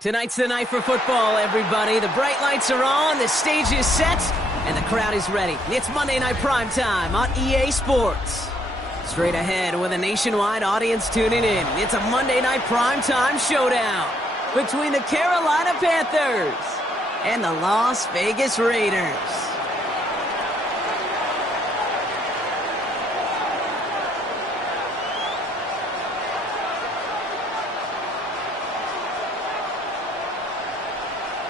Tonight's the night for football, everybody. The bright lights are on, the stage is set, and the crowd is ready. It's Monday Night Primetime on EA Sports. Straight ahead with a nationwide audience tuning in, it's a Monday Night Primetime showdown between the Carolina Panthers and the Las Vegas Raiders.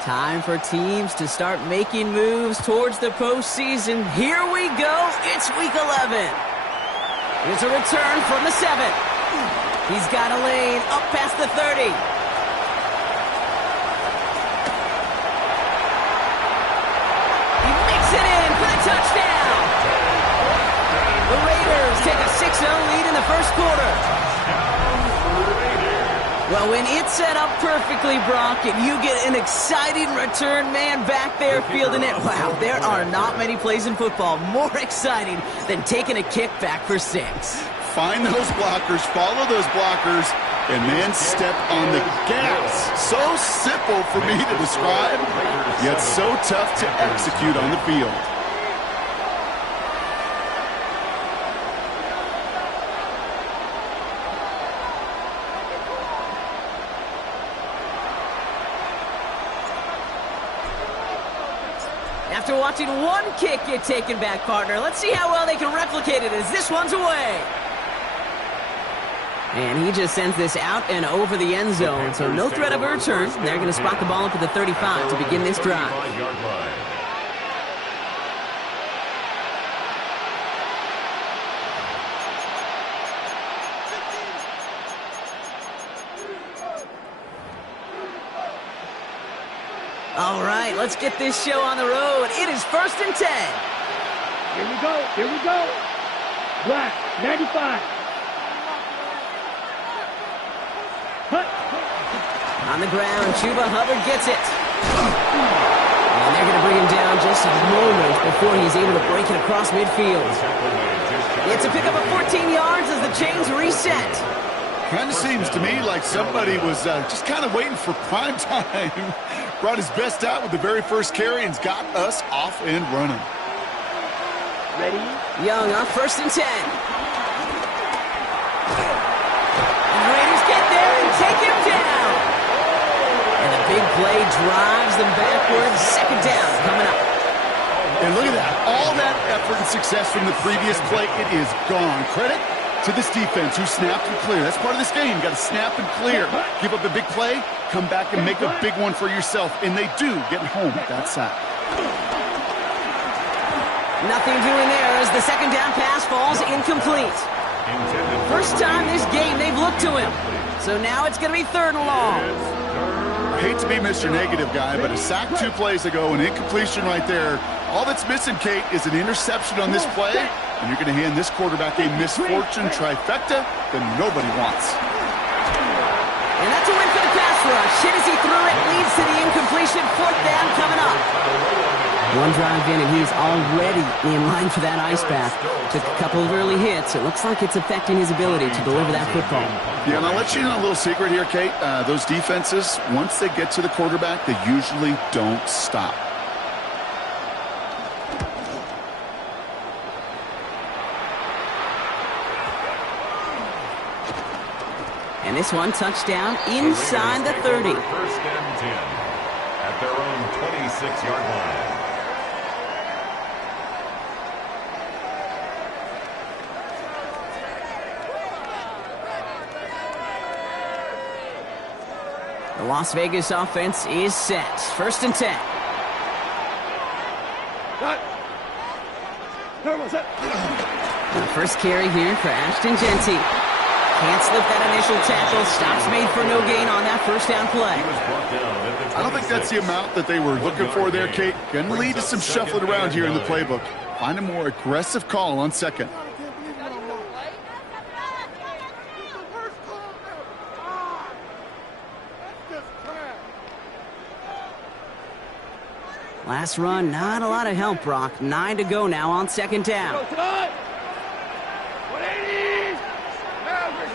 Time for teams to start making moves towards the postseason. Here we go. It's Week 11. Here's a return from the 7. He's got a lane up past the 30. He makes it in for the touchdown. The Raiders take a 6-0 lead in the first quarter. Well, when it's set up perfectly, Brock, and you get an exciting return man back there fielding it, wow, there are not many plays in football more exciting than taking a kickback for 6. Find those blockers, follow those blockers, and then step on the gas. So simple for me to describe, yet so tough to execute on the field. After watching one kick get taken back, partner, let's see how well they can replicate it as this one's away. And he just sends this out and over the end zone, so no threat of a return. They're going to spot the ball up at the 35 to begin this drive. All right, let's get this show on the road. It is 1st and 10. Here we go, here we go. Black, 95. Hut. On the ground, Chuba Hubbard gets it. And they're going to bring him down just a moment before he's able to break it across midfield. It's a pickup of 14 yards as the chains reset. Kind of seems to me like somebody was just kind of waiting for prime time. Brought his best out with the very first carry and's got us off and running. Ready? Young on 1st and 10. And the Raiders get there and take him down. And the big play drives them backwards. 2nd down coming up. And look at that. All that effort and success from the previous play, it is gone. Credit to this defense who snapped and cleared. That's part of this game. You got to snap and clear. Give up a big play, come back and make a big one for yourself. And they do, getting home with that sack. Nothing doing there as the 2nd down pass falls incomplete. First time this game they've looked to him. So now it's going to be 3rd and long. I hate to be Mr. Negative guy, but a sack 2 plays ago, an incompletion right there. All that's missing, Kate, is an interception on this play, and you're going to hand this quarterback a misfortune trifecta that nobody wants. And that's a win for the pass rush. Hit as he threw it, leads to the incompletion. 4th down coming up. One drive in, and he's already in line for that ice bath. Took a couple of early hits. It looks like it's affecting his ability to deliver that football. Yeah, and I'll let you know a little secret here, Kate. Those defenses, once they get to the quarterback, they usually don't stop. And this one touchdown inside the 30. 1st and 10 at their own 26-yard line. The Las Vegas offense is set. 1st and 10. The first carry here for Ashton Genty. Can't slip that initial tackle. Stops made for no gain on that 1st down play. I don't think that's the amount that they were looking for there, Kate. Going to lead to some shuffling around here in the playbook. Find a more aggressive call on 2nd. Last run, not a lot of help, Brock. 9 to go now on 2nd down. 180! Mavericks!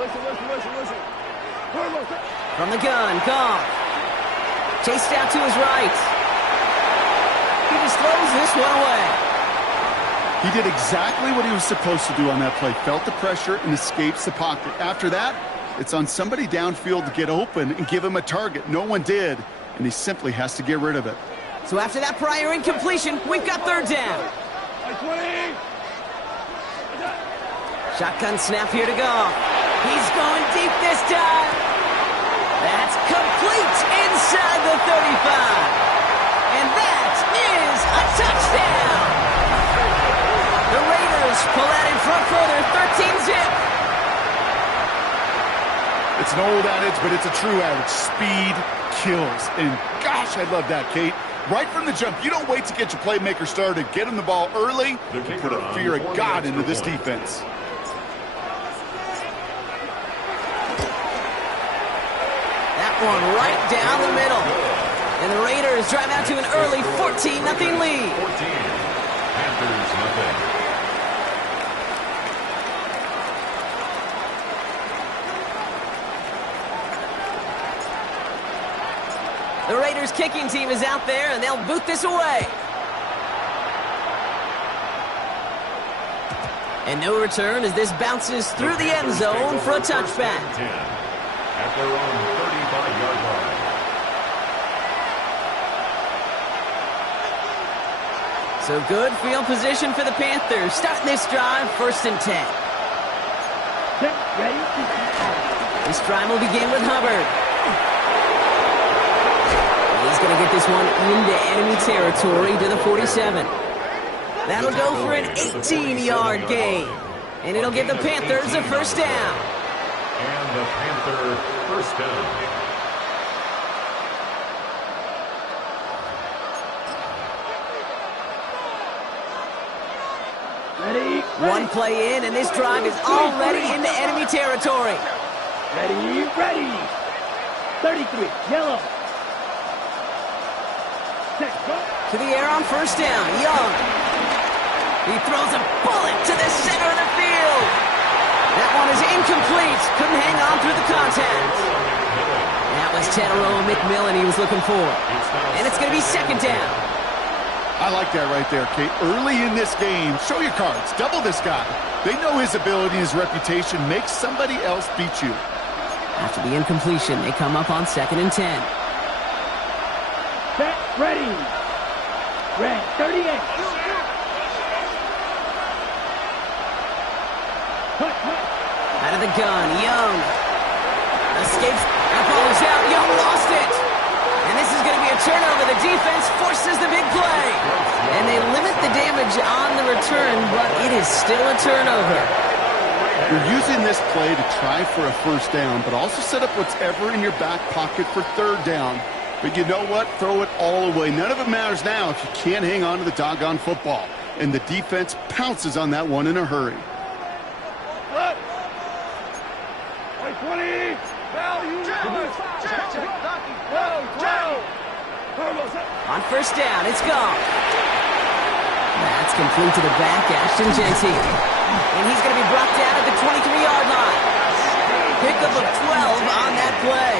Listen. From the gun, Goff. Chased out to his right. He just throws this one away. He did exactly what he was supposed to do on that play. Felt the pressure and escapes the pocket. After that, it's on somebody downfield to get open and give him a target. No one did, and he simply has to get rid of it. So after that prior incompletion, we've got third down. Shotgun snap here to go. He's going deep this time. That's complete inside the 35. And that is a touchdown. The Raiders pull out in front for their 13-zip. It's an old adage, but it's a true adage. Speed kills. And gosh, I love that, Kate. Right from the jump, you don't wait to get your playmaker started. Get him the ball early. Put a fear of God into this defense. That one right down the middle. And the Raiders drive out to an early 14-0 lead. 14. Panthers nothing. The Raiders kicking team is out there, and they'll boot this away. And no return as this bounces through the end zone for a touchback. 10 at their own 35-yard line. So good field position for the Panthers. Starting this drive, 1st and 10. This drive will begin with Hubbard. He's going to get this one into enemy territory to the 47. That'll go for an 18-yard gain. And it'll give the Panthers a first down. And the Panther first down. Ready? One play in, and this drive is already into enemy territory. Ready? 33, yellow. To the air on first down, Young. He throws a bullet to the center of the field. That one is incomplete. Couldn't hang on through the contact. That was Tedero McMillan he was looking for. And it's going to be 2nd down. I like that right there, Kate. Early in this game, show your cards. Double this guy. They know his ability, his reputation. Make somebody else beat you. After the incompletion, they come up on 2nd and 10. Set, ready. Red, 38. Out of the gun, Young. Escapes. That ball is out. Young lost it. And this is going to be a turnover. The defense forces the big play. And they limit the damage on the return, but it is still a turnover. You're using this play to try for a first down, but also set up whatever in your back pocket for 3rd down. But you know what? Throw it all away. None of it matters now if you can't hang on to the doggone football. And the defense pounces on that one in a hurry. 20. On first down, it's gone. That's complete to the back, Ashton Genty. And he's going to be brought down at the 23-yard line. Pickup of 12 on that play.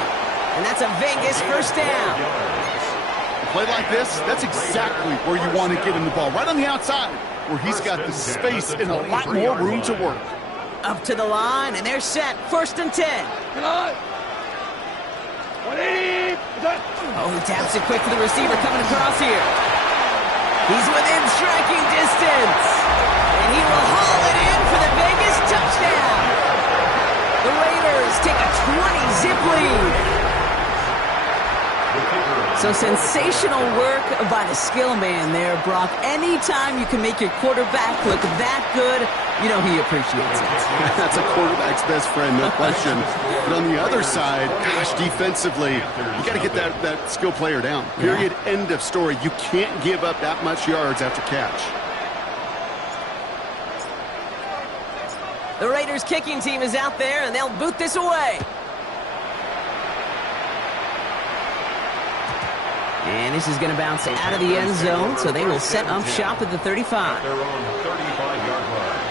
And that's a Vegas first down. A play like this, that's exactly where you want to get him the ball. Right on the outside, where he's got the space and a lot more room to work. Up to the line, and they're set. 1st and 10. Oh, he taps it quick to the receiver coming across here. He's within striking distance. And he will haul it in for the Vegas touchdown. The Raiders take a 20-zip lead. So sensational work by the skill man there, Brock. Anytime you can make your quarterback look that good, you know he appreciates it. That's a quarterback's best friend, no question. But on the other side, gosh, defensively, you got to get that skill player down. Period, end of story. You can't give up that much yards after catch. The Raiders kicking team is out there, and they'll boot this away. And this is going to bounce out of the end zone, so they will set up shop at the 35. Their own 35-yard line.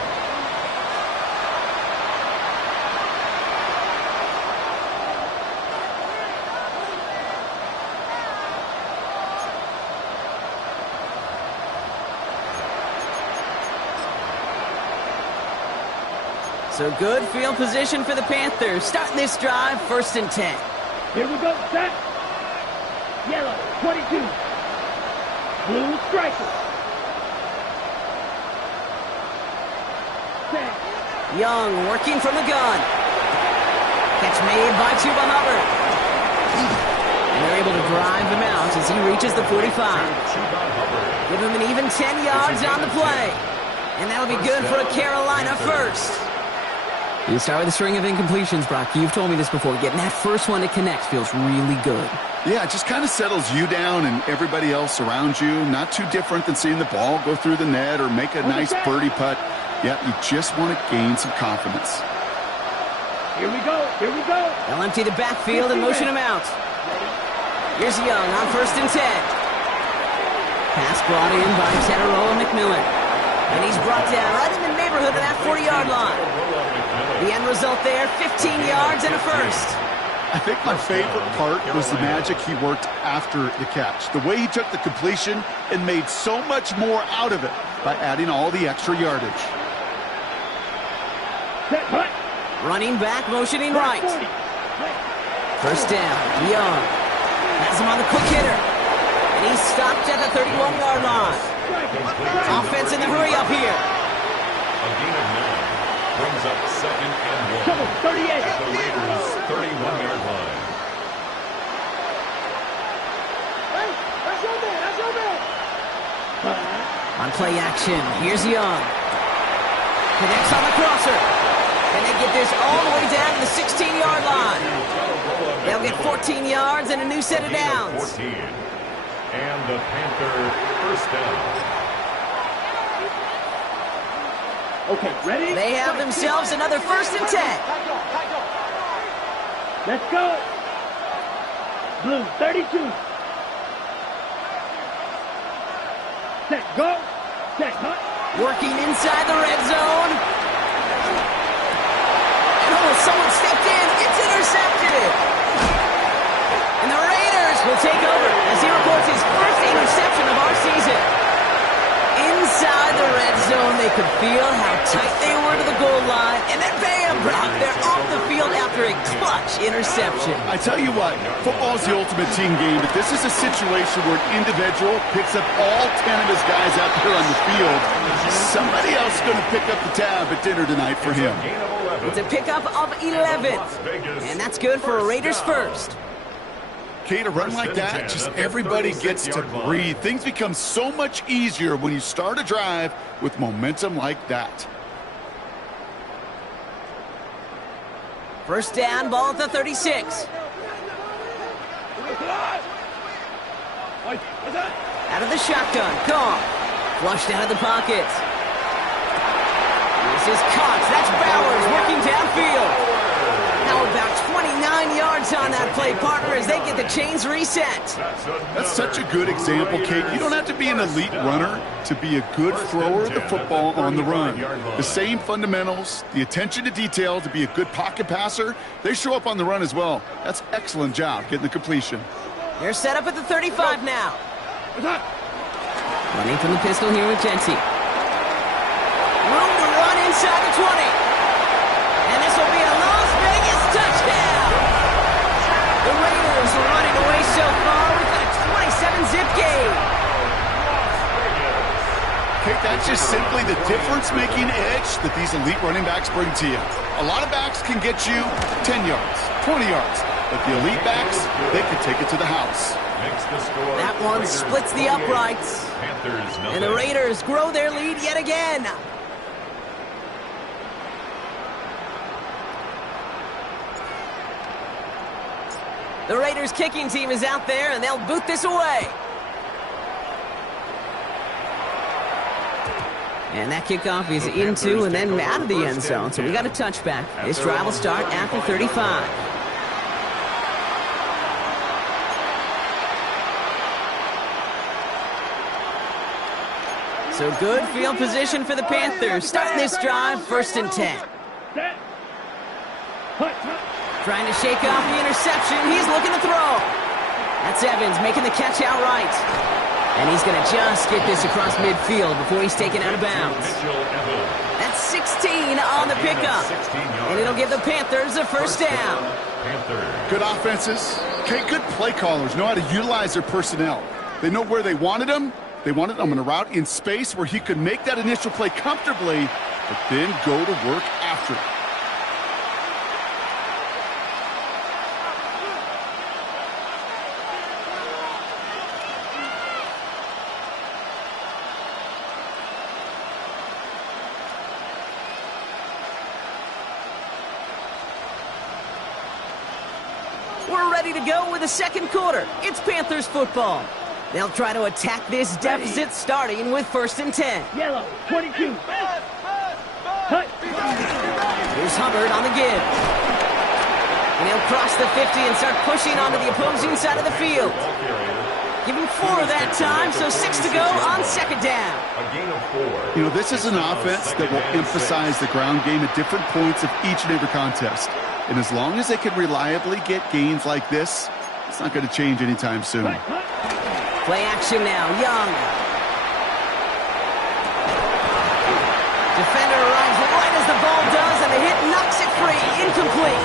So good field position for the Panthers. Starting this drive, 1st and 10. Here we go, set. Yellow, 22. Blue striker. Set. Young working from the gun. Catch made by Chuba Hubbard. And they're able to drive him out as he reaches the 45. Give him an even 10 yards on the play. And that'll be good for a Carolina first. You start with a string of incompletions, Brock. You've told me this before. Getting that first one to connect feels really good. Yeah, it just kind of settles you down and everybody else around you. Not too different than seeing the ball go through the net or make a nice birdie putt. Yeah, you just want to gain some confidence. Here we go, here we go. They'll empty the backfield and motion him out. Here's Young on 1st and 10. Pass brought in by Teteroa McMillan. And he's brought down right in the neighborhood of that 40-yard line. The end result there, 15 yards and a first. I think my favorite part was the magic he worked after the catch. The way he took the completion and made so much more out of it by adding all the extra yardage. Set, hut. Running back, motioning right. 1st down, Young. Has him on the quick hitter. And he's stopped at the 31-yard line. Offense in the hurry up here. A gain of 9 brings up 2nd and 1. Double, 38. At the Raiders' 31-yard line. That's your man, that's your man. On play action, here's Young. Connects on the crosser. And they get this all the way down to the 16-yard line. They'll get 14 yards and a new set of downs. 14. And the Panther first down. Okay, ready? They have themselves another 1st and 10. Let's go. Blue, 32. Set, go. Set, hut. Working inside the red zone. And oh, someone stepped in. It's intercepted. And the Raiders will take over as he reports his first interception of our season. Inside the red zone, they could feel how tight they were to the goal line. And then bam, Brock, they're off the field after a clutch interception. I tell you what, football's the ultimate team game, but this is a situation where an individual picks up all 10 of his guys out there on the field. Somebody else is going to pick up the tab at dinner tonight for him. It's a pickup of 11. And that's good for a Raiders first. Kate, a run like that, just everybody gets to breathe. Things become so much easier when you start a drive with momentum like that. 1st down, ball at the 36. Out of the shotgun, Cobb. Flushed out of the pocket. This is Cox. That's Bowers working downfield. Now about 29 yards on that play, partner, as they get the chains reset. That's such a good example, Kate. You don't have to be an elite runner to be a good thrower of the football on the run. The same fundamentals, the attention to detail to be a good pocket passer, they show up on the run as well. That's excellent job getting the completion. They're set up at the 35 now. Running from the pistol here with Jency. Room to run inside the 20. And this will be a Las Vegas touchdown. The Raiders are running away so far with a 27-zip game. Kate, that's just simply the difference-making edge that these elite running backs bring to you. A lot of backs can get you 10 yards, 20 yards, but the elite backs, they can take it to the house. That one splits the uprights. And the Raiders grow their lead yet again. The Raiders kicking team is out there, and they'll boot this away. And that kickoff is into and then out of the end zone, so we got a touchback. This drive will start at the 35. So good field position for the Panthers. Starting this drive, 1st and 10. Trying to shake off the interception. He's looking to throw. That's Evans making the catch outright. And he's going to just get this across midfield before he's taken out of bounds. That's 16 on the pickup. And it'll give the Panthers a first down. Good offenses. Okay, good play callers know how to utilize their personnel. They know where they wanted him. They wanted him on a route in space where he could make that initial play comfortably, but then go to work after it. We're ready to go with the second quarter. It's Panthers football. They'll try to attack this deficit starting with 1st and 10. Yellow, 22. Cut. Here's Hubbard on the give. And he'll cross the 50 and start pushing onto the opposing side of the field. Give him 4 that time, so 6 to go on 2nd down. You know, this is an offense that will emphasize the ground game at different points of each and every contest. And as long as they can reliably get gains like this, it's not going to change anytime soon. Play action now, Young. Defender arrives right as the ball does, and the hit knocks it free. Incomplete.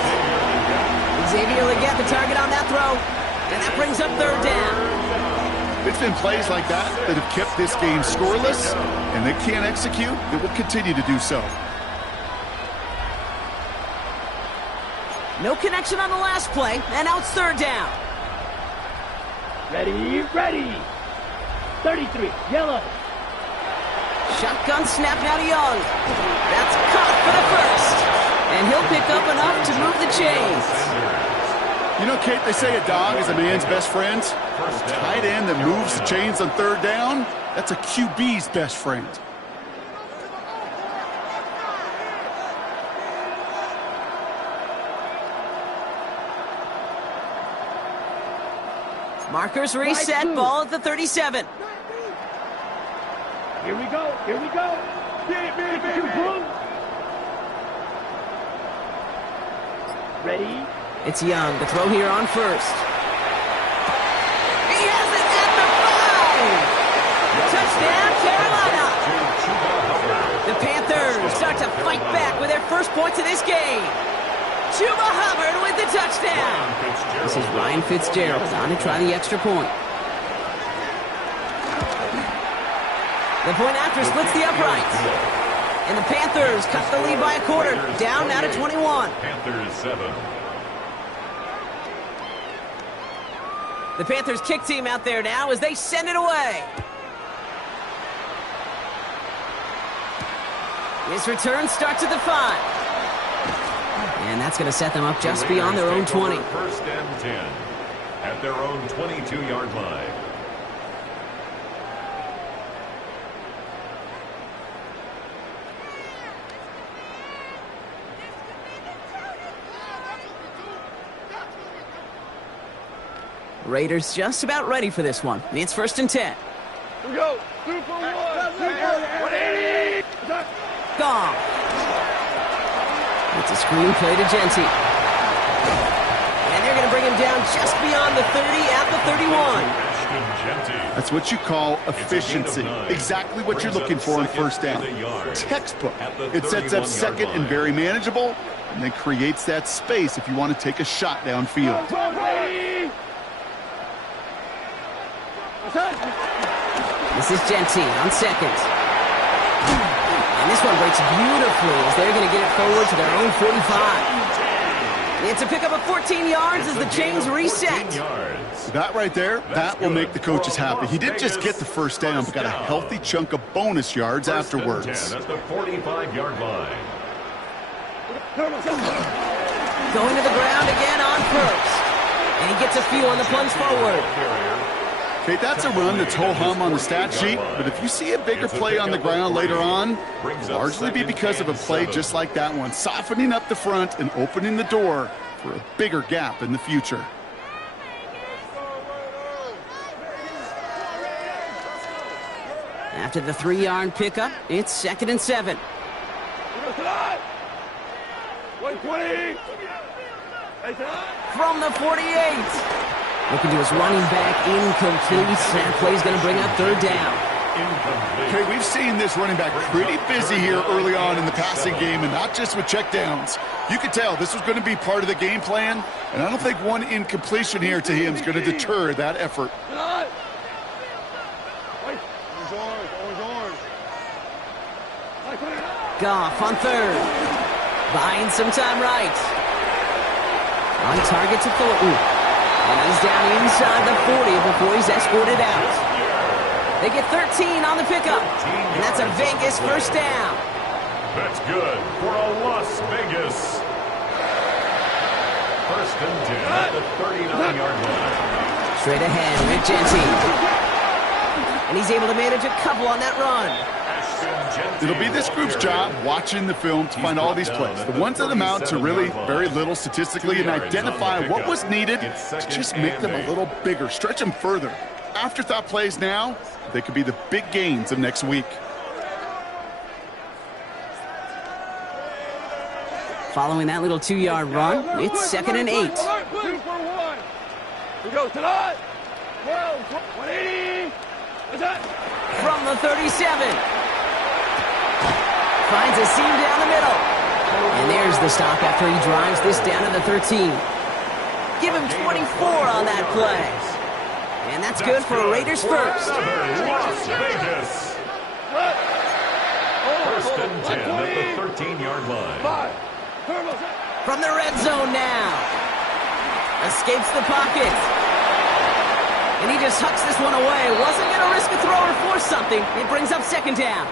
Xavier Legette the target on that throw, and that brings up 3rd down. It's been plays like that that have kept this game scoreless, and they can't execute. They will continue to do so. No connection on the last play, and now it's 3rd down. Ready, ready. 33, yellow. Shotgun snap now to Young. That's caught for the first. And he'll pick up enough to move the chains. You know, Kate, they say a dog is a man's best friend. A tight end that moves the chains on 3rd down, that's a QB's best friend. Markers reset, ball at the 37. Here we go, here we go. Ready? It's Young, the throw here on 1st. He has it at the 5! Touchdown, Carolina! The Panthers start to fight back with their first points of this game. Chuba Hubbard with the touchdown. This is Ryan Fitzgerald on to try the extra point. The point after splits the uprights. And the Panthers cut the lead by a quarter, down now to 21. Panthers 7. The Panthers kick team out there now as they send it away. This return starts at the 5. And that's going to set them up just beyond their own 20. 1st and 10 at their own 22-yard line. Raiders just about ready for this one. It's 1st and 10. Here we go. 2 for 1. 180. Gone. It's a screen play to Genty. And they're going to bring him down just beyond the 30 at the 31. That's what you call efficiency. Exactly what you're looking for on 1st down. Textbook. It sets up 2nd and very manageable, and then creates that space if you want to take a shot downfield. This is Genty on 2nd. And this one breaks beautifully as they're going to get it forward to their own 45. It's a pickup of 14 yards as the chains reset. That right there, that will make the coaches happy. He didn't just get the 1st down, but got a healthy chunk of bonus yards afterwards. At the 45-yard line. Going to the ground again on 1st. And he gets a few on the plunge forward. Okay, that's a run that's ho-hum on the stat sheet, but if you see a bigger play on the ground later on, it'll largely be because of a play just like that one, softening up the front and opening the door for a bigger gap in the future. After the 3-yard pickup, it's 2nd and 7. From the 48. Looking to his running back, incomplete. That play's going to bring up 3rd down. incomplete. Okay, we've seen this running back pretty busy here early on in the passing game, and not just with checkdowns. You could tell this was going to be part of the game plan, and I don't think one incompletion here to him is going to deter that effort. Goff on third. Buying some time right. On target to Thornton. And he's down inside the 40 before he's escorted out. They get 13 on the pickup. And that's a Vegas first down. That's good for a Las Vegas. First and 10 at the 39-yard line. Straight ahead with Genty. And he's able to manage a couple on that run. It'll be this group's job watching the film to find all these plays. The ones that amount to really very little statistically and identify what was needed to just make them a little bigger, stretch them further. Afterthought plays now, they could be the big gains of next week. Following that little 2-yard run, it's 2nd and 8. 2 for 1. We go tonight. 180. What's that? From the 37. Finds a seam down the middle. And there's the stop after he drives this down to the 13. Give him 24 on that play. And that's good for a Raiders first. Las Vegas. First and 10 at the 13-yard line. From the red zone now. Escapes the pocket. And he just hucks this one away. Wasn't going to risk a throw or force something. It brings up 2nd down.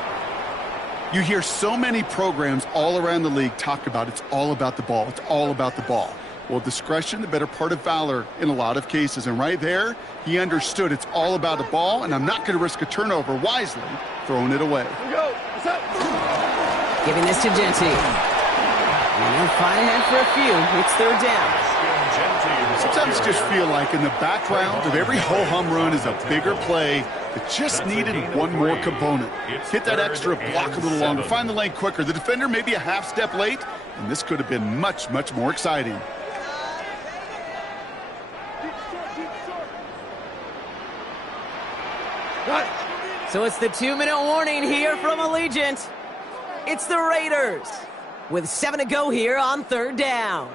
You hear so many programs all around the league talk about it's all about the ball. It's all about the ball. Well, discretion, the better part of valor in a lot of cases. And right there, he understood it's all about the ball, and I'm not going to risk a turnover, wisely throwing it away. Giving this to Genty. And he'll find ahead for a few. It's 3rd down. Sometimes you just feel like in the background of every ho-hum run is a bigger play that just needed one more component. Hit that extra block a little longer, find the lane quicker. The defender may be a half step late, and this could have been much, much more exciting. So it's the 2-minute warning here from Allegiant. It's the Raiders with 7 to go here on 3rd down.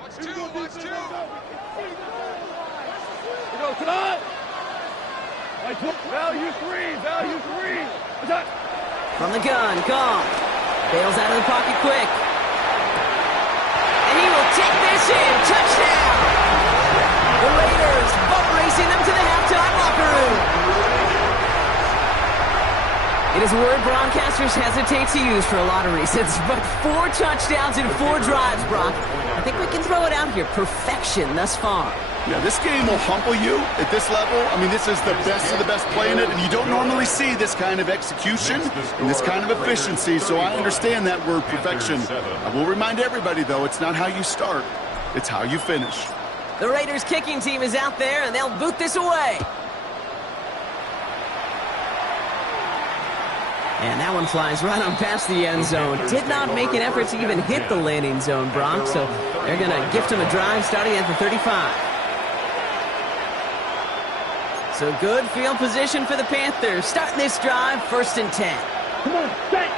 Watch two. We go tonight. Value three. From the gun, Goff. Bails out of the pocket quick. And he will take this in. Touchdown! The Raiders boat racing them to the halftime locker room. It is a word broadcasters hesitate to use for a lot of reasons, but 4 touchdowns in 4 drives, Brock. I think we can throw it out here. Perfection thus far. Yeah, this game will humble you at this level. I mean, this is the best of the best playing it, and you don't normally see this kind of execution and this kind of efficiency, so I understand that word perfection. I will remind everybody, though, it's not how you start, it's how you finish. The Raiders kicking team is out there, and they'll boot this away. And that one flies right on past the end zone. Did not make an effort to even hit the landing zone, Brock, so they're going to gift him a drive starting at the 35. So good field position for the Panthers. Starting this drive, 1st and 10. Come on, set.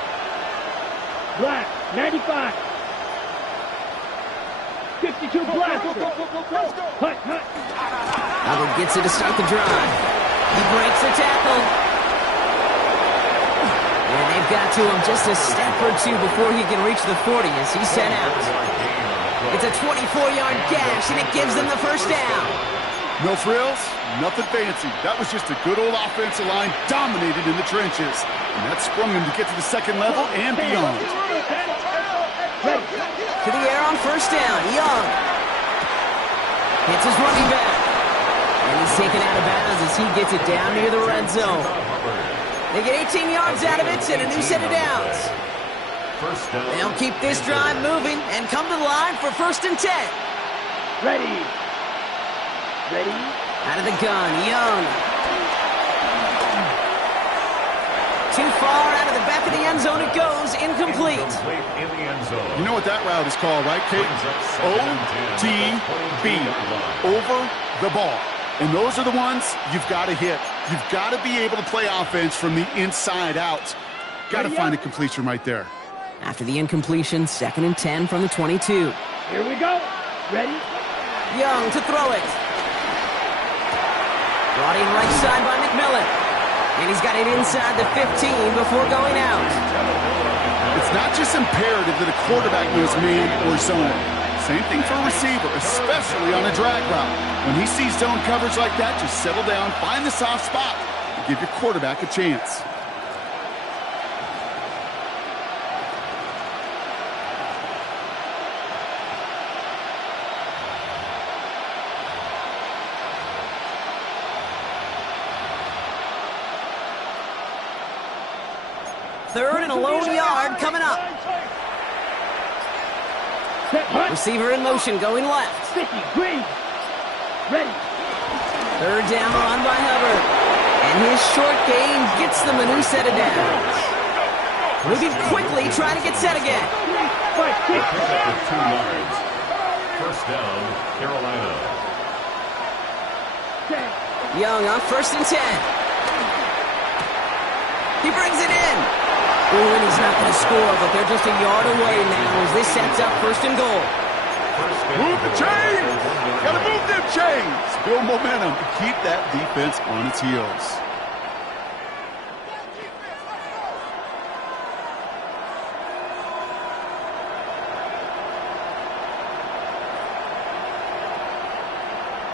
Black, 95. 52 black. Hut. Albert gets it to start the drive. He breaks the tackle. And they've got to him just a step or two before he can reach the 40 as he's sent out. It's a 24-yard gash, and it gives them the first down. No frills, nothing fancy. That was just a good old offensive line dominated in the trenches. And that sprung him to get to the 2nd level and beyond. To the air on 1st down. Young hits his running back. And he's taken out of bounds as he gets it down near the red zone. They get 18 yards out of it and a new set of downs. They'll keep this drive moving and come to the line for 1st and 10. Ready. Out of the gun, Young. Too far out of the back of the end zone it goes, incomplete. In the end zone. You know what that route is called, right, Kate? OTB, over the ball. And those are the ones you've got to hit. You've got to be able to play offense from the inside out. Got to find a completion right there. After the incompletion, 2nd and 10 from the 22. Here we go. Ready? Young to throw it. Brought in right side by McMillan. And he's got it inside the 15 before going out. It's not just imperative that a quarterback knows man or zone. Same thing for a receiver, especially on a drag route. When he sees zone coverage like that, just settle down, find the soft spot, and give your quarterback a chance. Third and a lone yard coming up. Receiver in motion going left. Sticky, green. Ready. 3rd down run by Hubbard. And his short gain gets them a new set of downs. Moving quickly, trying to get set again. Pick up with 2 yards. First down, Carolina. Young on 1st and 10. He brings it in. Ooh, and he's not going to score, but they're just a yard away now as this sets up 1st and goal. Move the chains! Gotta move them chains! Build momentum to keep that defense on its heels.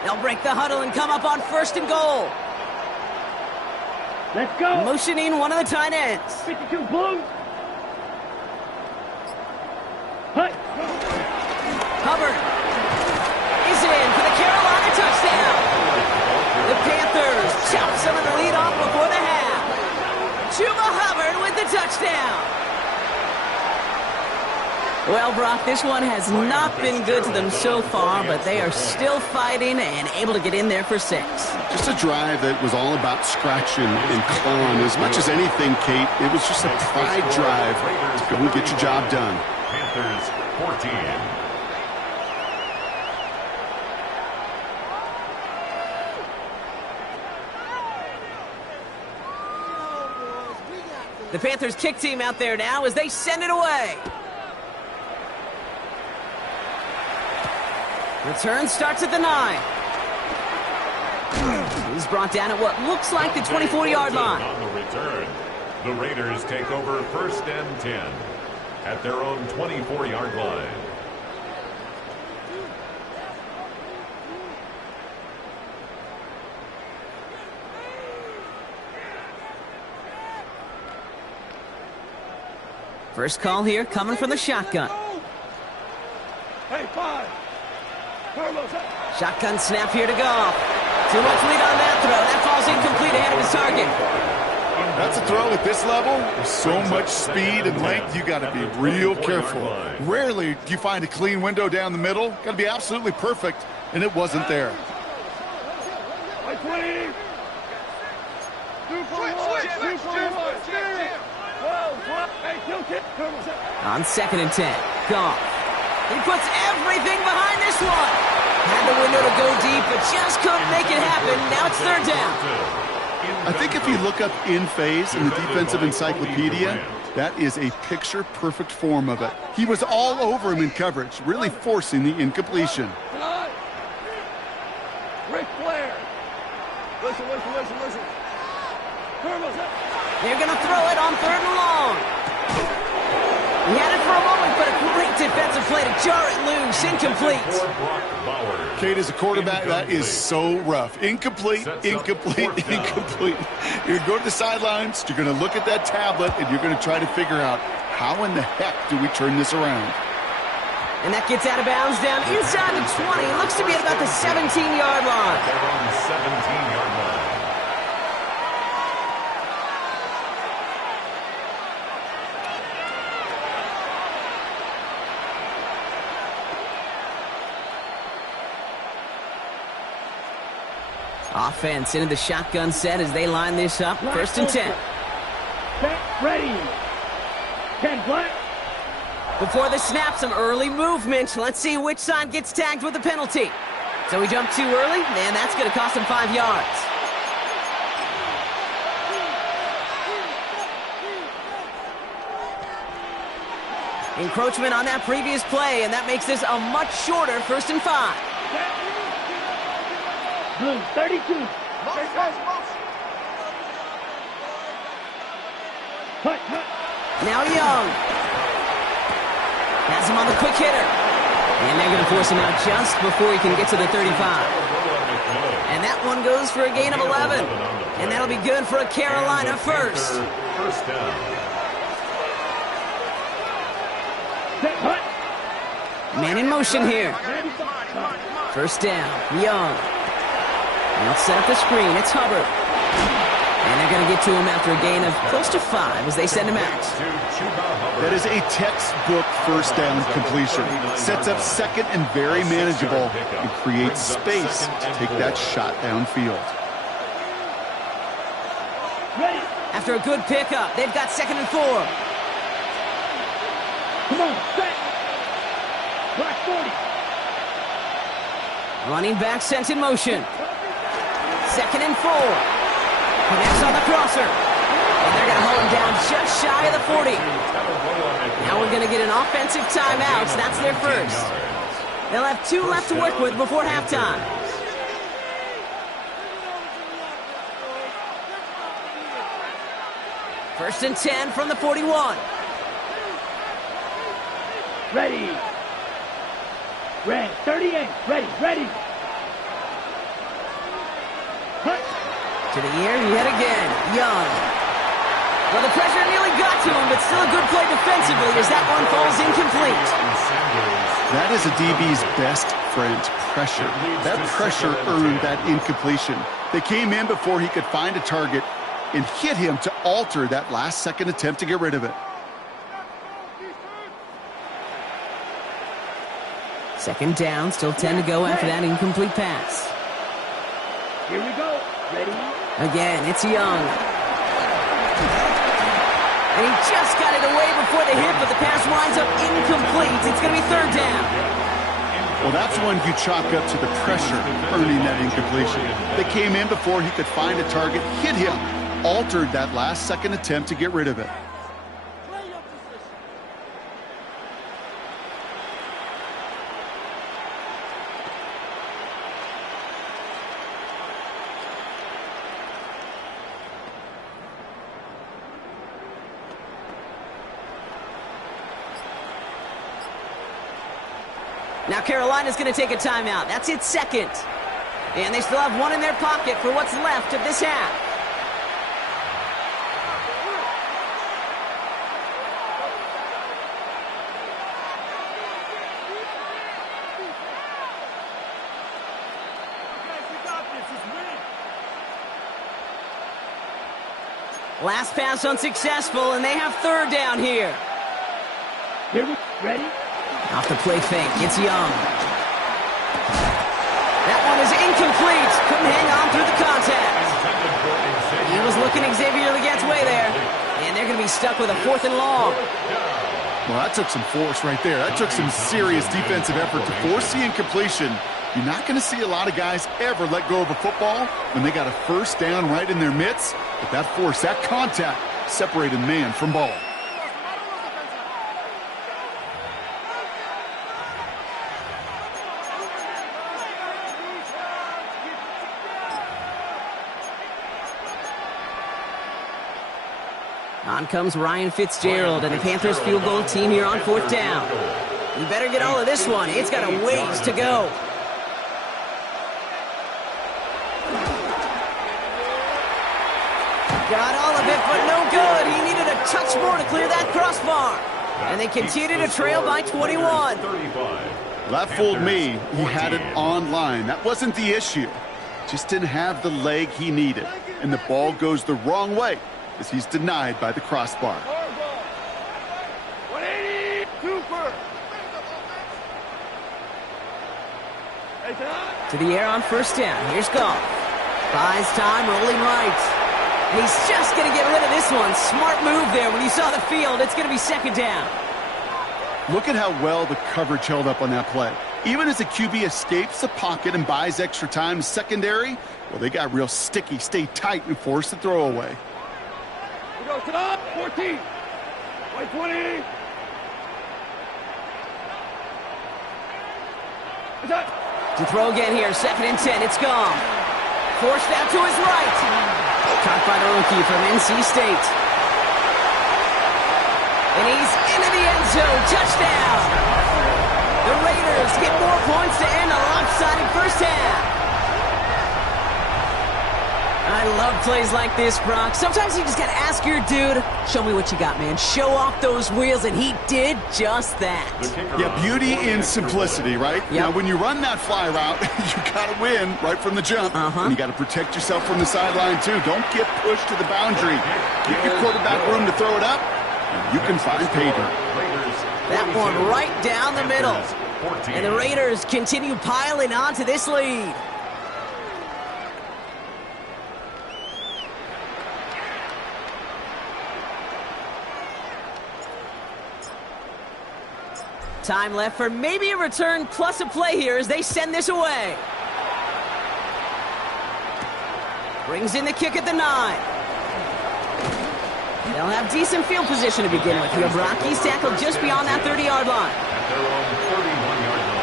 They'll break the huddle and come up on 1st and goal. Let's go. Motioning one of the tight ends. 52 blue. Hut. Hubbard is in for the Carolina touchdown. The Panthers chop some of the lead off before the half. Chuba Hubbard with the touchdown. Well, Brock, this one has not been good to them so far, but they are still fighting and able to get in there for 6. Just a drive that was all about scratching and clawing. As much as anything, Kate, it was just a pride drive to go and get your job done. Panthers 14. The Panthers kick team out there now as they send it away. Return starts at the 9. He's brought down at what looks like the 24-yard line. On the return, the Raiders take over 1st and 10 at their own 24-yard line. First call here coming from the shotgun. Hey, 5. Shotgun snap here to Goff. Too much lead on that throw. That falls incomplete ahead of his target. That's a throw at this level. With so much speed and length, you got to be real careful. Rarely do you find a clean window down the middle. Got to be absolutely perfect, and it wasn't there. On 2nd and 10, Goff. He puts everything behind this one. Had the window to go deep, but just couldn't make it happen. Now it's 3rd down. I think if you look up in phase in the defensive encyclopedia, that is a picture-perfect form of it. He was all over him in coverage, really forcing the incompletion. Ric Flair. Listen. They're going to throw it on 3rd and long. He had it for a moment, but a great defensive play to jar it loose. Incomplete. Kate, as a quarterback, that is so rough. Incomplete. You're going to go to the sidelines, you're going to look at that tablet, and you're going to try to figure out how in the heck do we turn this around. And that gets out of bounds down inside the 20. It looks to be at about the 17-yard line. They're on the 17-yard line. Offense into the shotgun set as they line this up. 1st and 10. Set, ready. 10 black. Before the snap, some early movement. Let's see which side gets tagged with the penalty. So he jumped too early, and that's going to cost him 5 yards. Encroachment on that previous play, and that makes this a much shorter 1st and 5. Blue, 32. Now Young has him on the quick hitter. And they're going to force him out just before he can get to the 35. And that one goes for a gain of 11. And that'll be good for a Carolina first. First down. Man in motion here. First down, Young. They'll set up the screen. It's Hubbard. And they're going to get to him after a gain of close to 5 as they send him out. That is a textbook first down completion. Sets up second and very manageable and creates space to take that shot downfield. After a good pickup, they've got 2nd and 4. Come on, set. Black 40. Running back sent in motion. 2nd and 4. Connects on the crosser. And they're going to hold him down just shy of the 40. Now we're going to get an offensive timeout. So that's their first. They'll have 2 left to work with before halftime. First and 10 from the 41. Ready. Red, 38. Ready. To the air yet again. Young. Well, the pressure nearly got to him, but still a good play defensively as that one falls incomplete. That is a DB's best friend, pressure. That pressure earned that incompletion. They came in before he could find a target and hit him to alter that last-second attempt to get rid of it. 2nd down, still 10 to go after that incomplete pass. Here we go. Ready. Again, it's Young. And he just got it away before the hit, but the pass winds up incomplete. It's going to be 3rd down. Well, that's one you chalk up to the pressure earning that incompletion. They came in before he could find a target, hit him, altered that last-second attempt to get rid of it. Now Carolina's going to take a timeout. That's its 2nd. And they still have 1 in their pocket for what's left of this half. Last pass unsuccessful, and they have 3rd down here. Here we ready. Off the play fake, it's Young. That one is incomplete. Couldn't hang on through the contact. He was looking Xavier Legette's way there. And they're going to be stuck with a 4th and long. Well, that took some force right there. That took some serious defensive effort to force the incompletion. You're not going to see a lot of guys ever let go of a football when they got a 1st down right in their midst. But that force, that contact, separated man from ball. On comes Ryan Fitzgerald and the Panthers field goal team here on 4th down. You better get all of this one. It's got a ways to go. Got all of it, but no good. He needed a touch more to clear that crossbar. And they continue to trail by 21. That fooled me. He had it on line. That wasn't the issue. Just didn't have the leg he needed. And the ball goes the wrong way as he's denied by the crossbar. To the air on 1st down. Here's Goff. Buys time, rolling right. And he's just going to get rid of this one. Smart move there. When you saw the field, it's going to be 2nd down. Look at how well the coverage held up on that play. Even as the QB escapes the pocket and buys extra time, secondary, well, they got real sticky, stay tight, and force the throw away. We go, stop, 14. White 20. To throw again here, 2nd and 10, it's gone. Forced out to his right. Caught by the rookie from NC State. And he's into the end zone. Touchdown! The Raiders get more points to end a lopsided first half. I love plays like this, Brock. Sometimes you just got to ask your dude, show me what you got, man. Show off those wheels, and he did just that. Yeah, beauty in simplicity, right? Yep. Now, when you run that fly route, you got to win right from the jump. And you got to protect yourself from the sideline, too. Don't get pushed to the boundary. Give your quarterback room to throw it up, and you can find pay dirt. That one right down the middle. And the Raiders continue piling on to this lead. Time left for maybe a return plus a play here as they send this away. Brings in the kick at the 9. They'll have decent field position to begin with here, Brock. He's tackled just beyond that 30-yard line. At their own 31-yard line.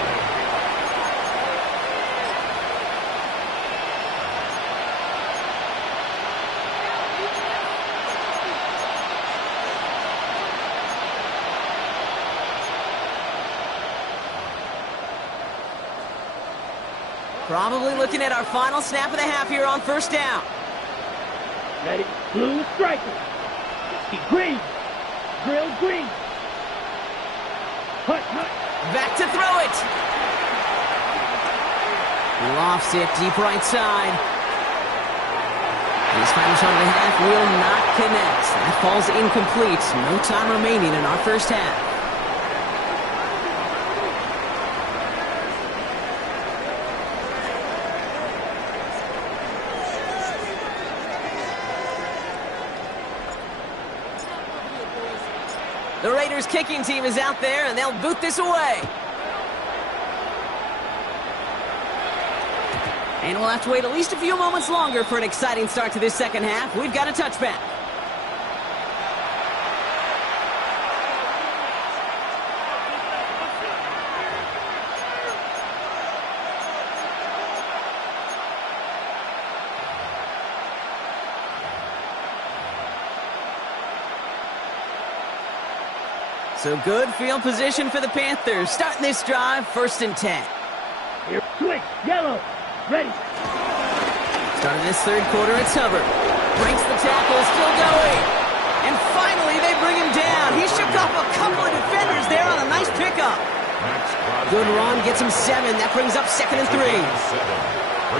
Probably looking at our final snap of the half here on first down. Ready, blue striker. Green. Grill green. Hut. Back to throw it. He lofts it deep right side. His final shot of the half will not connect. That falls incomplete. No time remaining in our first half. The Raiders kicking team is out there, and they'll boot this away. And we'll have to wait at least a few moments longer for an exciting start to this second half. We've got a touchback. So good field position for the Panthers. Starting this drive, 1st and 10. Here, switch, yellow, ready. Starting this third quarter, it's Hubbard. Breaks the tackle, still going. And finally, they bring him down. He shook off a couple of defenders there on a nice pickup. Good run, gets him 7. That brings up 2nd and 3.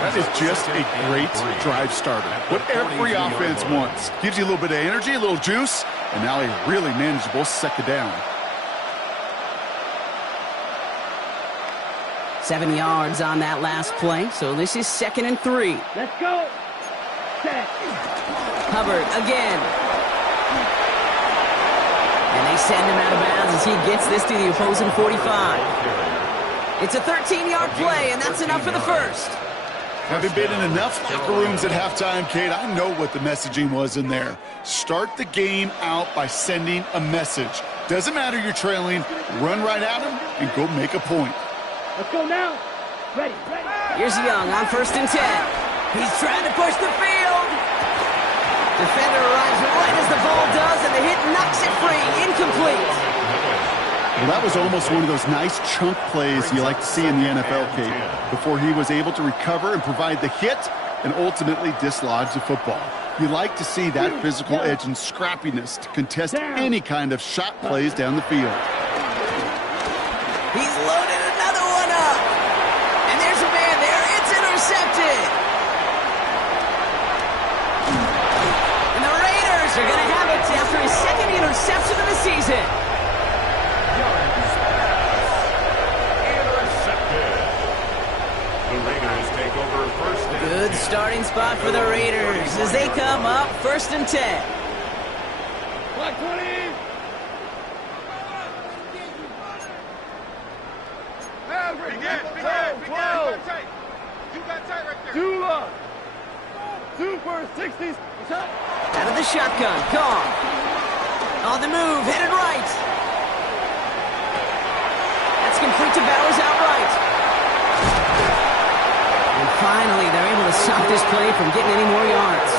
That is just a great drive starter. What every offense wants. Gives you a little bit of energy, a little juice, and now a really manageable 2nd down. 7 yards on that last play, so this is 2nd and 3. Let's go. Set. Hubbard again. And they send him out of bounds as he gets this to the opposing 45. It's a 13-yard play, and that's enough for the first. Having been in enough locker rooms at halftime, Kate, I know what the messaging was in there. Start the game out by sending a message. Doesn't matter you're trailing, run right at him and go make a point. Let's go now. Ready. Here's Young on 1st and 10. He's trying to push the field. Defender arrives right as the ball does, and the hit knocks it free. Incomplete. Well, that was almost one of those nice chunk plays you like to see in the NFL, Kate, before he was able to recover and provide the hit and ultimately dislodge the football. You like to see that physical edge and scrappiness to contest any kind of shot plays down the field. He's loaded another one up. And there's a man there. It's intercepted. And the Raiders are going to have it after his 2nd interception of the season. Good starting spot for the Raiders as they come up 1st and 10. Too long. Super 60s. Out of the shotgun, Goff. On the move, headed right. That's complete to Bowers outright. And finally, they're able to stop this play from getting any more yards.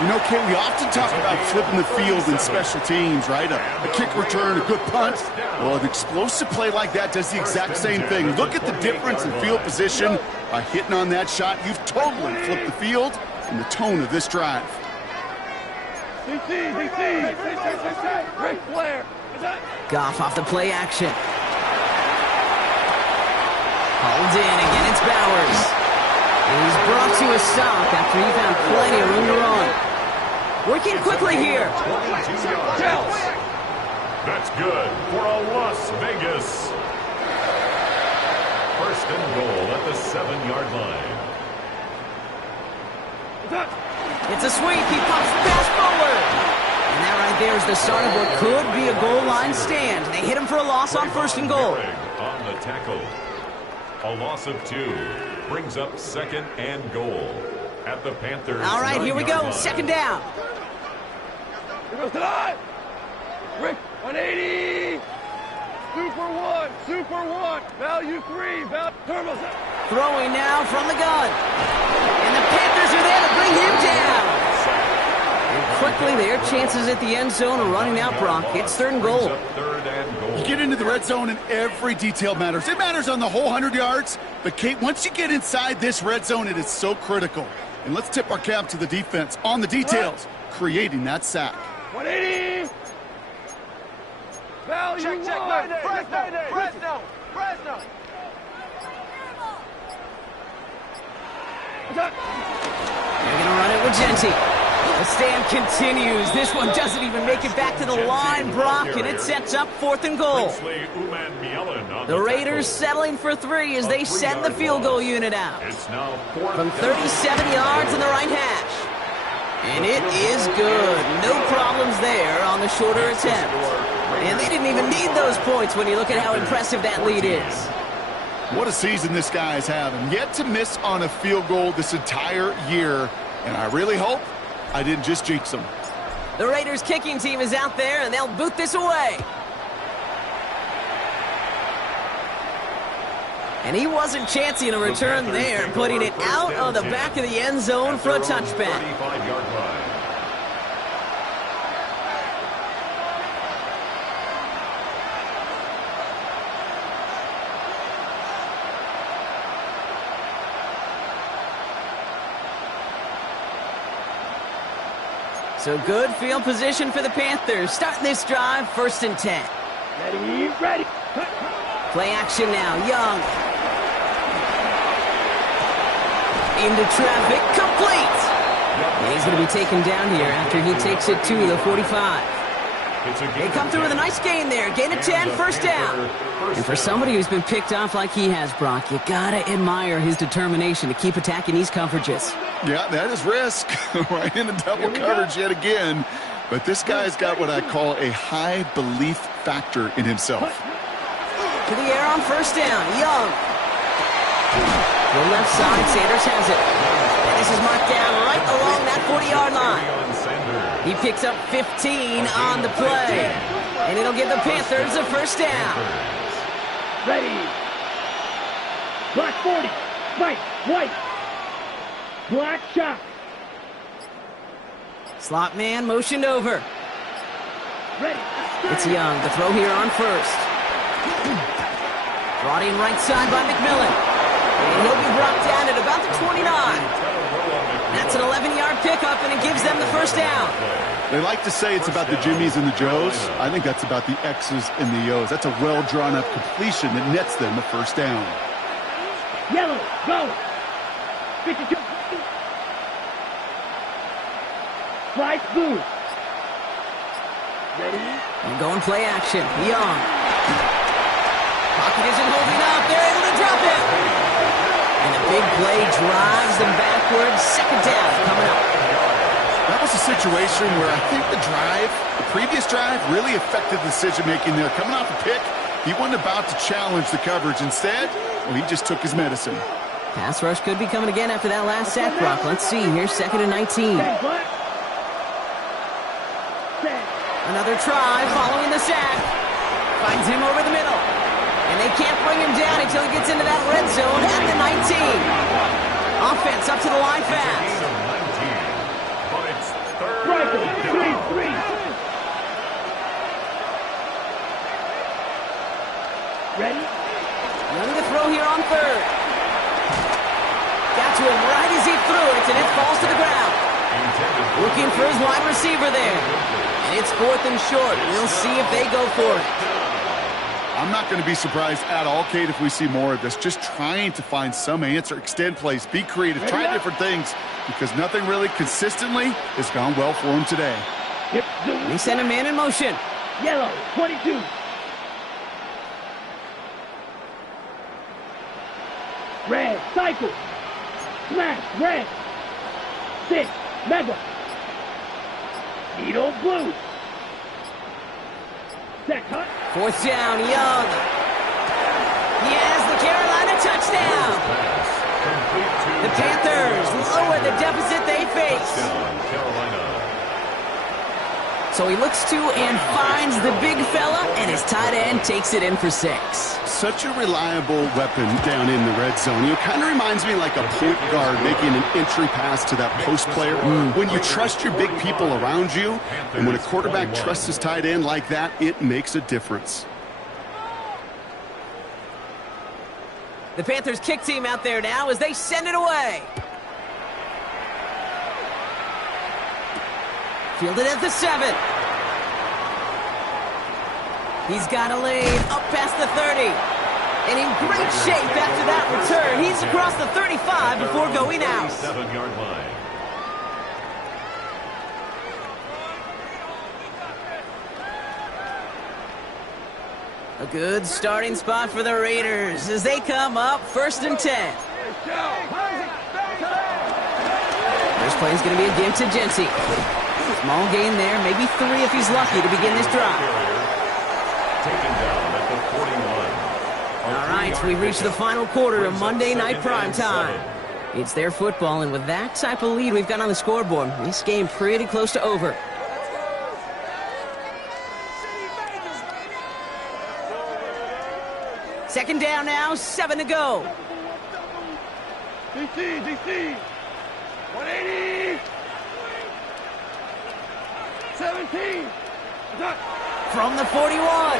You know, Kate, we often talk about flipping the field in special teams, right? A kick return, a good punt. Well, an explosive play like that does the exact same thing. Look at the difference in field position. By hitting on that shot, you've totally flipped the field and the tone of this drive. Ric Flair. Goff off the play action. Hauled in, again it's Bowers. And he's brought to a stop after he found plenty of room to run. Working quickly here. That's good for a Las Vegas. First and goal at the 7-yard line. It's a sweep. He pops the pass forward. And that right there is the start of what could be a goal line stand. They hit him for a loss on first and goal. On the tackle. A loss of 2 brings up second and goal at the Panthers. All right, here we go. Line. Second down. Here goes the line. Rick, 180. Super 1. Value 3. Turbos. Throwing now from the gun. And the Panthers are there to bring him down. And quickly, their chances at the end zone are running out, Brock. It's third and goal. You get into the red zone and every detail matters. It matters on the whole 100 yards. But, Kate, once you get inside this red zone, it is so critical. And let's tip our cap to the defense on the details, creating that sack. 180. Value Check, Fresno. They're going to run it with Genty. The stand continues. This one doesn't even make it back to the line, Brock, and it sets up fourth and goal. The Raiders settling for 3 as they send the field goal unit out. From 37 yards in the right hash. And it is good. No problems there on the shorter attempt. And they didn't even need those points when you look at how impressive that lead is. What a season this guy is having. Yet to miss on a field goal this entire year. And I really hope I didn't just jinx him. The Raiders kicking team is out there, and they'll boot this away. And he wasn't chancing a return there, putting it out of the back of the end zone for a touchback. So good field position for the Panthers. Starting this drive, 1st and 10. Ready. Play action now, Young. Into traffic, complete. And he's going to be taken down here after he takes it to the 45. They come through with a nice gain there. Gain of 10, first down. And for somebody who's been picked off like he has, Brock, you got to admire his determination to keep attacking these coverages. Yeah, that is risk. Right into double coverage yet again. But this guy's got what I call a high belief factor in himself. To the air on first down, Young. The left side, Sanders has it. And this is marked down right along that 40-yard line. He picks up 15 on the play. And it'll give the Panthers a first down. Ready. Black 40. White. Black shot. Slot man motioned over. Ready. It's Young. The throw here on first. Brought in right side by McMillan. And he'll be brought down at about the 29. That's an 11-yard pickup, and it gives them the first down. They like to say it's about the Jimmies and the Joes. I think that's about the X's and the O's. That's a well-drawn-up completion that nets them the first down. Yellow, go. 52. Strike blue. Ready? And going play action. Young. Pocket isn't holding up. They're able to drop it. And the big play drives them backwards. Second down coming up. That was a situation where I think the previous drive, really affected decision-making there. Coming off a pick, He wasn't about to challenge the coverage. Instead, well, he just took his medicine. Pass rush could be coming again after that last sack, Brock. Let's see. Here's 2nd and 19. Another try following the sack. Finds him over the middle. And they can't bring him down until he gets into that red zone at the 19. Offense up to the line fast. But it's 3rd down. Ready? Ready to throw here on 3rd. Got to him right as he threw it, and it falls to the ground. Looking for his wide receiver there. And it's 4th and short. We'll see if they go for it. I'm not going to be surprised at all, Kate, if we see more of this. Just trying to find some answer, extend plays, be creative, try different things, because nothing really consistently has gone well for him today. They send a man in motion. Yellow, 22. Red, cycle. Smash, red. 6, mega. Needle, blue. Set, cut. 4th down, Young. He has the Carolina touchdown. The Panthers lower the deficit they face. So he looks to and finds the big fella, and his tight end takes it in for 6. Such a reliable weapon down in the red zone. It kind of reminds me like a point guard making an entry pass to that post player. When you trust your big people around you, and when a quarterback trusts his tight end like that, it makes a difference. The Panthers kick team out there now as they send it away. Fielded at the 7. He's got a lane up past the 30. And in great shape after that return. He's across the 35 before going out. 7-yard line. A good starting spot for the Raiders as they come up 1st and 10. First play is going to be a give to Genty. Small gain there, maybe 3 if he's lucky to begin this drive. Taken down at the 41. All right, we reached the final quarter of Monday Night Primetime. It's their football, and with that type of lead we've got on the scoreboard, this game pretty close to over. Second down now, 7 to go. DC, 180. 17. From the 41.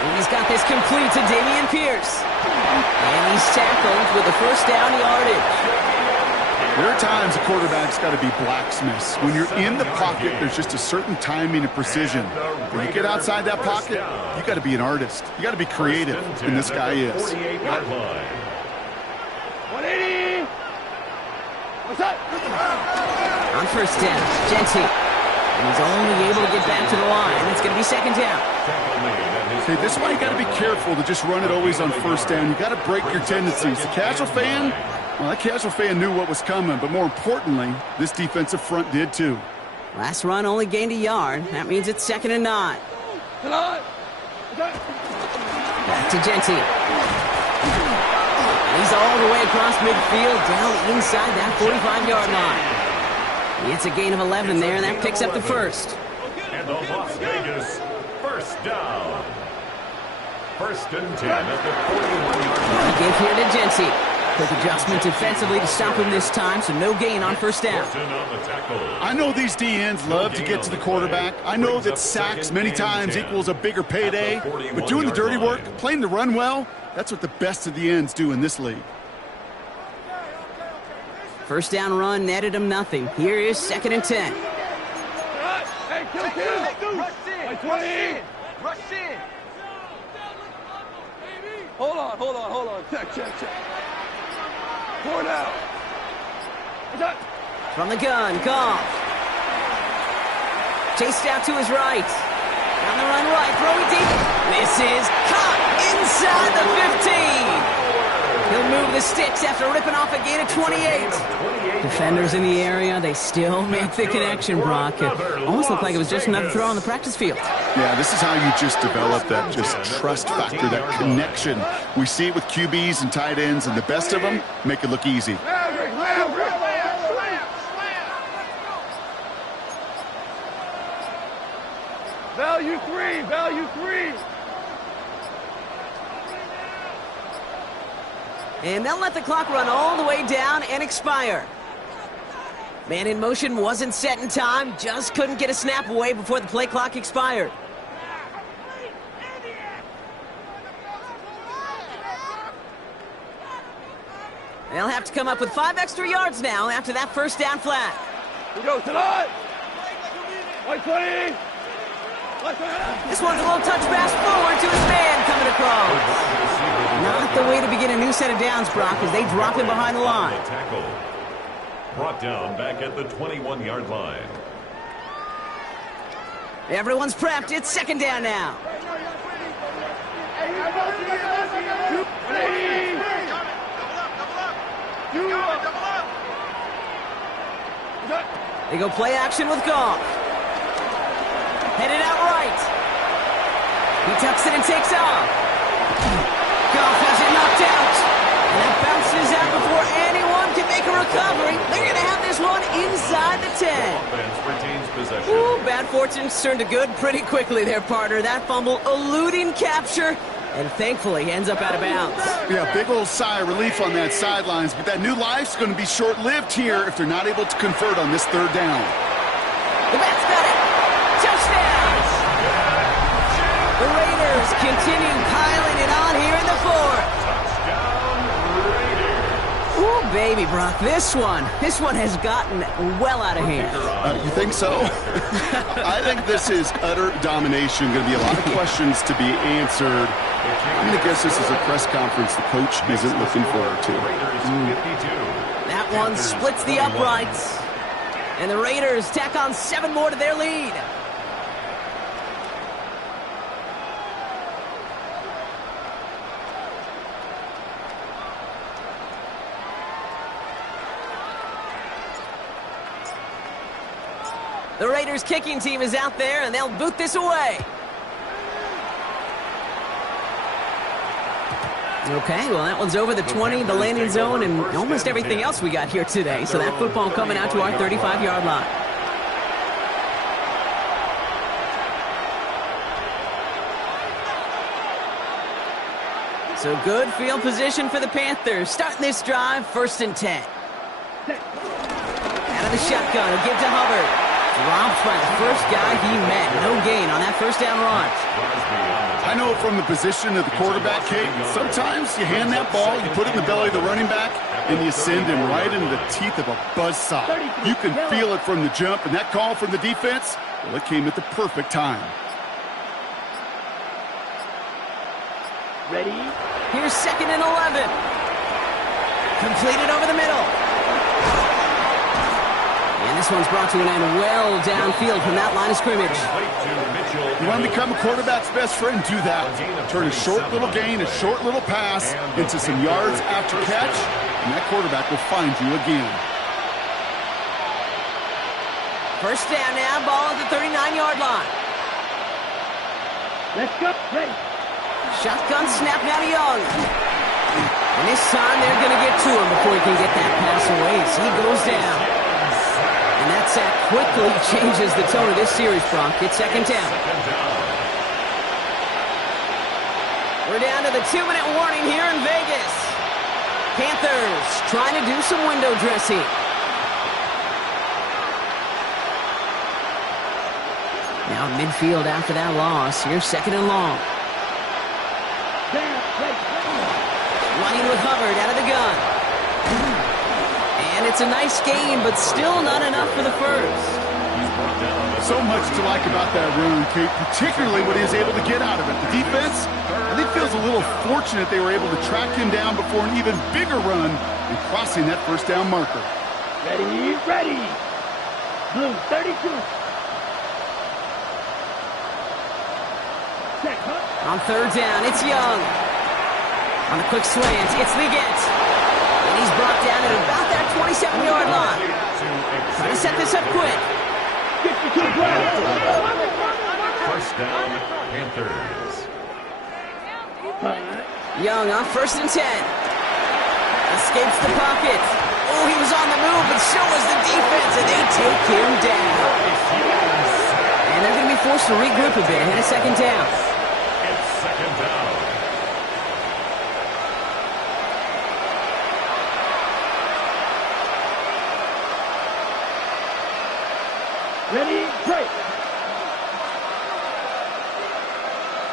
And he's got this complete to Dameon Pierce. And he's tackled with the 1st down yardage. There are times a quarterback's got to be blacksmiths. When you're in the pocket, there's just a certain timing and precision. When you get outside that pocket, you got to be an artist. You got to be creative, and this guy is. 180. What's up? On 1st down, Genty. And he's only able to get back to the line. It's going to be 2nd down. Okay, this is why you got to be careful to just run it always on 1st down. You got to break your tendencies. The casual fan, well, that casual fan knew what was coming, but more importantly, this defensive front did too. Last run only gained a yard. That means it's 2nd and 9. Back to Genty. He's all the way across midfield, down inside that 45-yard line. It's a gain of 11 there, and that picks up the 1st. And the Las Vegas 1st down. 1st and 10 at the 41-yard line. A give here to Genty. Quick adjustment defensively to stop him this time, so no gain on 1st down. I know these DNs love to get to the quarterback. I know that sacks many times equals a bigger payday, but doing the dirty work, playing the run well, that's what the best of the ends do in this league. 1st down run netted him nothing. Here is 2nd and 10. Hey, kill. Rush in. Rush in. Hold on. Check. Point out. From the gun, Goff. Chased out to his right. On the run right, throwing deep. Misses. Caught inside the 15. He'll move over the sticks after ripping off a gain of 28. Defenders in the area, they still make the connection, Brock. It almost looked like it was just another throw on the practice field. Yeah, this is how you just develop that just trust factor, that connection. We see it with QBs and tight ends, and the best of them make it look easy. Value three, value three. And they'll let the clock run all the way down and expire. Man in motion wasn't set in time, just couldn't get a snap away before the play clock expired. They'll have to come up with 5 extra yards now after that first down flat. We go tonight. 120. This one's a little touch pass forward to his man coming across. Not the way to begin a new set of downs, Brock, as they drop him behind the line. Tackle. Brought down back at the 21-yard line. Everyone's prepped. It's second down now. They go play action with Goff. Headed out right. He tucks it and takes off. Goff has it knocked out. And that bounces out before anyone can make a recovery. They're going to have this one inside the 10. Offense retains possession. Ooh, bad fortunes turned to good pretty quickly there, partner. That fumble eluding capture, and thankfully ends up out of bounds. Yeah, big old sigh of relief on that sidelines, but that new life's going to be short-lived here if they're not able to convert on this third down. The Bats got it. Touchdown! The Raiders continue piling it on here in the fourth. Ooh, baby, Brock, this one has gotten well out of hand. You think so? I think this is utter domination. Going to be a lot of questions to be answered. I'm going to guess this is a press conference the coach isn't looking forward to. That one splits the uprights. And the Raiders tack on 7 more to their lead. The Raiders kicking team is out there, and they'll boot this away. Okay, well, that one's over the 20, the landing zone, and almost everything else we got here today. So that football coming out to our 35-yard line. So good field position for the Panthers. Starting this drive, 1st and 10. Out of the shotgun, he'll give to Hubbard. Dropped by the first guy he met. No gain on that first down run. I know from the position of the quarterback, Kate, sometimes you hand that ball, you put it in the belly of the running back, and you send him right into the teeth of a buzzsaw. You can feel it from the jump, and that call from the defense, well, it came at the perfect time. Ready? Here's 2nd and 11. Completed over the middle. And this one's brought to an end well downfield from that line of scrimmage. You want to become a quarterback's best friend, do that. Turn a short little gain, a short little pass into some yards after catch, and that quarterback will find you again. First down now, ball at the 39-yard line. Let's go. Ready. Shotgun snap now to Young. And this time they're going to get to him before he can get that pass away. So he goes down. And that sack quickly changes the tone of this series, Brock. It's 2nd down. We're down to the 2-minute warning here in Vegas. Panthers trying to do some window dressing. Now midfield after that loss. Here's 2nd and long. Running with Hubbard out of the gun. And it's a nice game, but still not enough for the first. So much to like about that run, Kate, particularly what he was able to get out of it. The defense, I think, feels a little fortunate they were able to track him down before an even bigger run and crossing that first down marker. Ready, ready. Blue, 32. On 3rd down, it's Young. On the quick slant, it's Leggett. And he's brought down at about that 27-yard line. Trying to set this up quick. Get you to the ground. First down, Panthers. Young on 1st and 10. Escapes the pocket. Oh, he was on the move, but so was the defense, and they take him down. And they're going to be forced to regroup a bit ahead of 2nd down. It's 2nd down. Ready, break.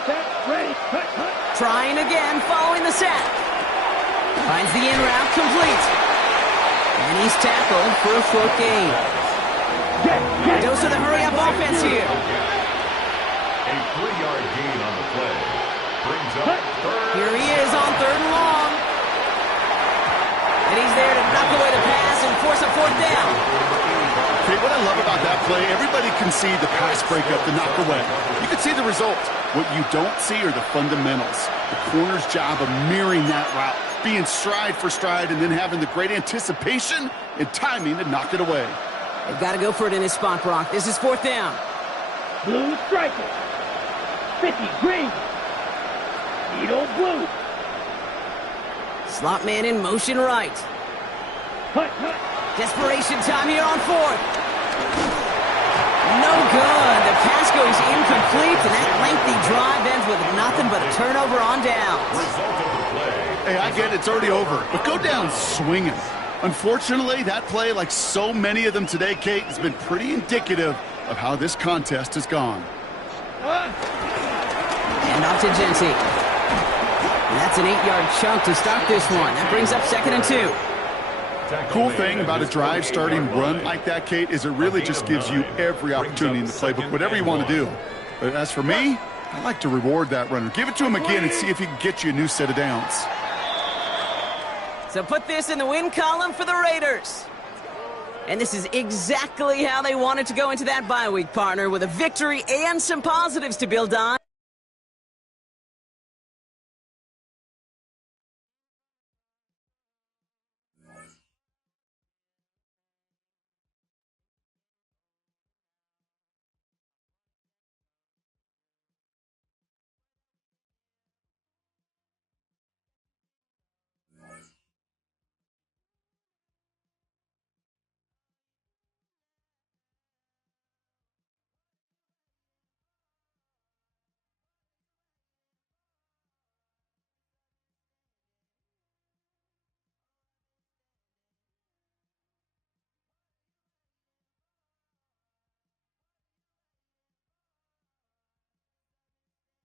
Set, ready, cut, cut. Trying again, following the sack. Finds the in route complete. And he's tackled for a 4th gain. Dose of the hurry-up offense here. A 3-yard gain on the play. Brings up 3rd. Here he is on 3rd and long. And he's there to knock away the pass and force a 4th down. Okay, what I love about that play, everybody can see the pass breakup, the knock away. You can see the result. What you don't see are the fundamentals. The corner's job of mirroring that route, being stride for stride, and then having the great anticipation and timing to knock it away. They've got to go for it in this spot, Brock. This is 4th down. Blue striker. 50, green. Needle blue. Slot man in motion right. Cut, cut. Desperation time here on 4th. No good. The pass goes incomplete, and that lengthy drive ends with nothing but a turnover on downs. Result of the play. Hey, I get it, it's already over, but go down swinging. Unfortunately, that play, like so many of them today, Kate, has been pretty indicative of how this contest has gone. And off to Genty. And that's an 8-yard chunk to start this one. That brings up 2nd and 2. Cool thing about a drive starting run like that, Kate, is it really just gives you every opportunity in the playbook, whatever you want to do. But as for me, I like to reward that runner. Give it to him again and see if he can get you a new set of downs. So put this in the win column for the Raiders. And this is exactly how they wanted to go into that bye week, partner, with a victory and some positives to build on.